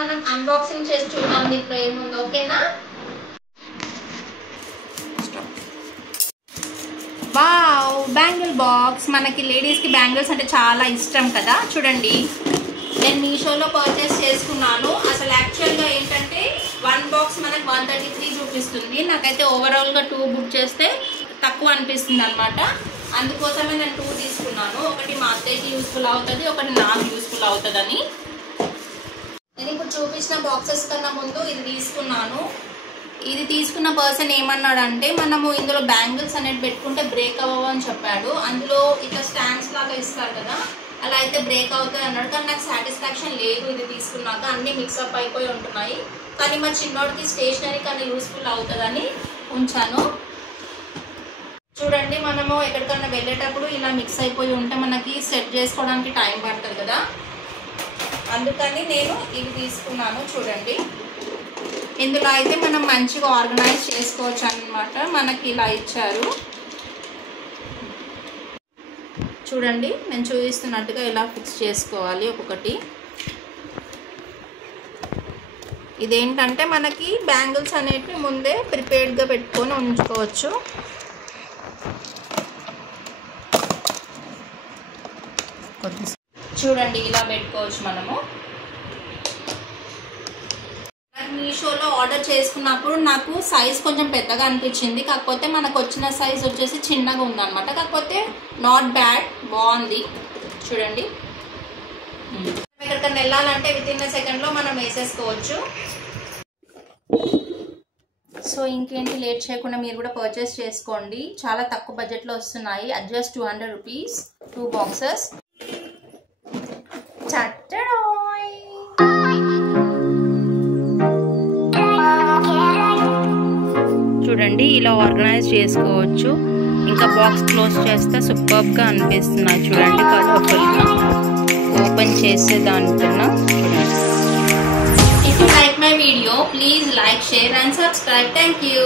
మనం అన్బాక్సింగ్ చేసి చూద్దాం దీంట్లో ఏముందో. ఓకేనా? Wow, bangle box. మనకి లేడీస్కి బ్యాంగిల్స్ అంటే చాలా ఇష్టం కదా. చూడండి, నేను మీషోలో పర్చేస్ చేసుకున్నాను. అసలు యాక్చువల్గా ఏంటంటే 1 బాక్స్ మనకు 133 చూపిస్తుంది. నాకైతే ఓవరాల్గా 2 బుక్ చేస్తే తక్కువ అనిపిస్తుంది అనమాట. అందుకోసమే నేను 2 తీసుకున్నాను. ఒకటి మా అత్తయ్యకి యూస్ఫుల్ అవుతుంది, ఒకటి నాకు యూస్ఫుల్ అవుతుందని. నేను ఇప్పుడు చూపించిన బాక్సెస్ కన్నా ముందు ఇది తీసుకున్నాను. ఇది తీసుకున్న పర్సన్ ఏమన్నాడంటే మనము ఇందులో బ్యాంగిల్స్ అనేది పెట్టుకుంటే బ్రేక్ అవ్వవు అని చెప్పాడు. అందులో ఇట్లా స్టాండ్స్ లాగా ఇస్తారు కదా, అలా అయితే బ్రేక్ అవుతాయి అన్నాడు. కానీ నాకు సాటిస్ఫాక్షన్ లేదు ఇది తీసుకున్నాక. అన్నీ మిక్సప్ అయిపోయి ఉంటున్నాయి. కానీ మా చిన్నోడికి స్టేషనరీ కన్నా యూస్ఫుల్ అవుతుందని ఉంచాను. చూడండి, మనము ఎక్కడికన్నా వెళ్ళేటప్పుడు ఇలా మిక్స్ అయిపోయి ఉంటే మనకి సెట్ చేసుకోవడానికి టైం పడుతుంది కదా, అందుకని నేను ఇవి తీసుకున్నాను. చూడండి, ఇందులో అయితే మనం మంచిగా ఆర్గనైజ్ చేసుకోవచ్చు అన్నమాట. మనకి ఇలా ఇచ్చారు. చూడండి, నేను చూపిస్తున్నట్టుగా ఇలా ఫిక్స్ చేసుకోవాలి ఒక్కొక్కటి. ఇదేంటంటే మనకి బ్యాంగిల్స్ అనేటివి ముందే ప్రిపేర్డ్గా పెట్టుకొని ఉంచుకోవచ్చు. చూడండి, ఇలా పెట్టుకోవచ్చు మనము. మీషోలో ఆర్డర్ చేసుకున్నప్పుడు నాకు సైజ్ కొంచెం పెద్దగా అనిపించింది. కాకపోతే మనకు వచ్చిన సైజ్ వచ్చేసి చిన్నగా ఉందన్నమాట. కాకపోతే నాట్ బ్యాడ్, బాగుంది. చూడండి, ఎక్కడికైనా వెళ్ళాలంటే వితిన్ సెకండ్లో మనం వేసేసుకోవచ్చు. సో ఇంకేంటి, లేట్ చేయకుండా మీరు కూడా పర్చేస్ చేసుకోండి. చాలా తక్కువ బడ్జెట్లో వస్తున్నాయి. Just 200 rupees 2 boxes. చూడండి, ఇలా ఆర్గనైజ్ చేసుకోవచ్చు. ఇంకా బాక్స్ క్లోజ్ చేస్తే సూపర్గా అనిపిస్తున్నాయి. చూడండి, కలర్ఫుల్గా ఓపెన్ చేసే దానికన్నా. If you like my video, please like, share and subscribe. Thank you.